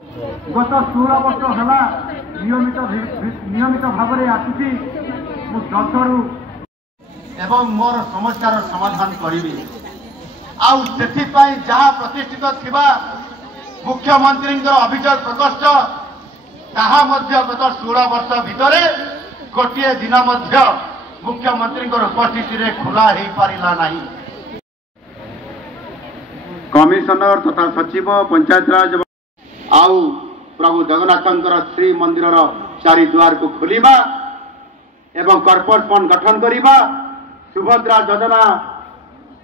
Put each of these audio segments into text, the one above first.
गत 16 वर्ष है नियमित भाव में आसुची जलचरू एवं मोर समस्यार समाधान करी जहाँ प्रतिष्ठित थिबा मुख्यमंत्री अभियोग प्रकोष्ठ ताहा गत 16 वर्ष भितर गोटे दिन मुख्यमंत्री उपस्थिति रे खुला हो पारा नहीं। कमिशनर तथा सचिव पंचायत राज आउ प्रभु जगन्नाथ श्री मंदिर चारिद्वार को खोलिबा एवं कॉर्पोरेट फंड गठन करिबा सुभद्रा योजना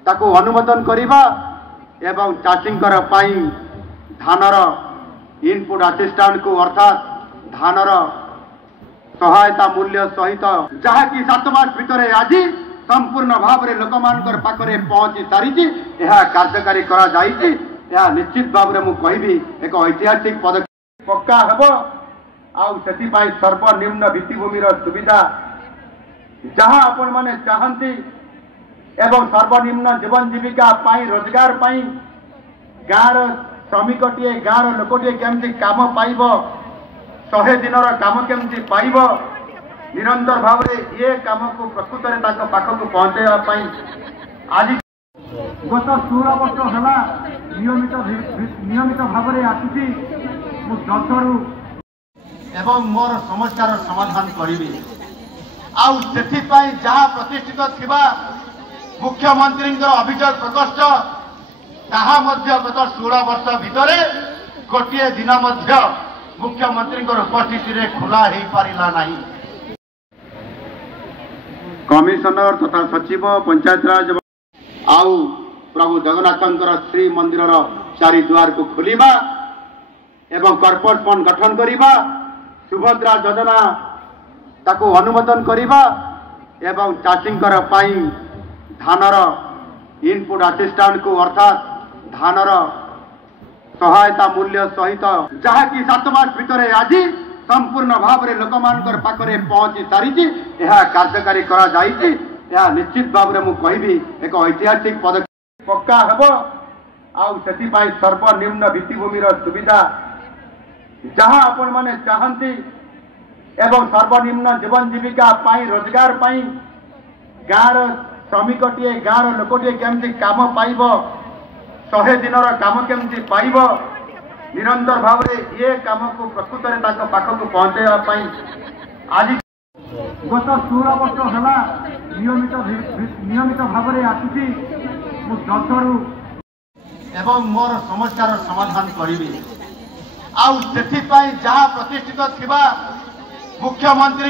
ताको अनुमोदन करिबा एवं चाषींकर पाई धानर इनपुट असिस्टेंट को अर्थात धानर सहायता मूल्य सहित जहाँ कि 7 मास भितर आज संपूर्ण भाव में लोक पाखे पहुंची सारी कार्यकारी करा जाइछि। निश्चित भाव में मुझे एक ऐतिहासिक पदक्षेप पक्का हेब आउ सर्वनिम्न भित्तिभूमि सुविधा जहाँ आपण मैंने चाहती एवं सर्वनिम्न जीवन जीविका पाई रोजगार पाई गाँव श्रमिकटे गाँव लोकटे केमती काम पाइब 100 दिन काम केमती पाइब निरंतर भाव में ये काम को प्रकृत में पाखक पहुंचाइबा आज गत 16 वर्ष है नियमित भाव में आसुची जलचरू एवं मोर समस्यार समाधान करी जहाँ प्रतिष्ठित थिबा मुख्यमंत्री अभियोग प्रकोष्ठ ताहा गत 16 वर्ष भितर गोटे दिन मुख्यमंत्री उपस्थिति रे खुला हो पारा नहीं। कमिशनर तथा सचिव पंचायत राज आउ प्रभु जगन्नाथ श्री मंदिर चारिद्वार को खोलिबा एवं कॉर्पोरेट फंड गठन करिबा सुभद्रा योजना ताको अनुमोदन करिबा एवं चाषींकर पाई धानर इनपुट असिस्टेंट को अर्थात धानर सहायता मूल्य सहित जहाँ कि 7 मास भितर आज संपूर्ण भाव में लोक पाखे पहुंची सारी कार्यकारी करा जाइछि। निश्चित भाव में मुझे एक ऐतिहासिक पदक्षेप पक्का हेब आउ सर्वनिम्न भित्तिभूमि सुविधा जहाँ आपण मैंने चाहती एवं सर्वनिम्न जीवन जीविका पाई रोजगार पाई गाँव श्रमिकटे गाँव लोकटे केमती काम पाइब 100 दिन काम केमती पाइब निरंतर भाव में ये काम को प्रकृत में पाखक पहुंचाइबा आज गत 16 वर्ष है नियमित भाव में आसुची जलचरू एवं मोर समस्यार समाधान करी जहाँ प्रतिष्ठित थिबा मुख्यमंत्री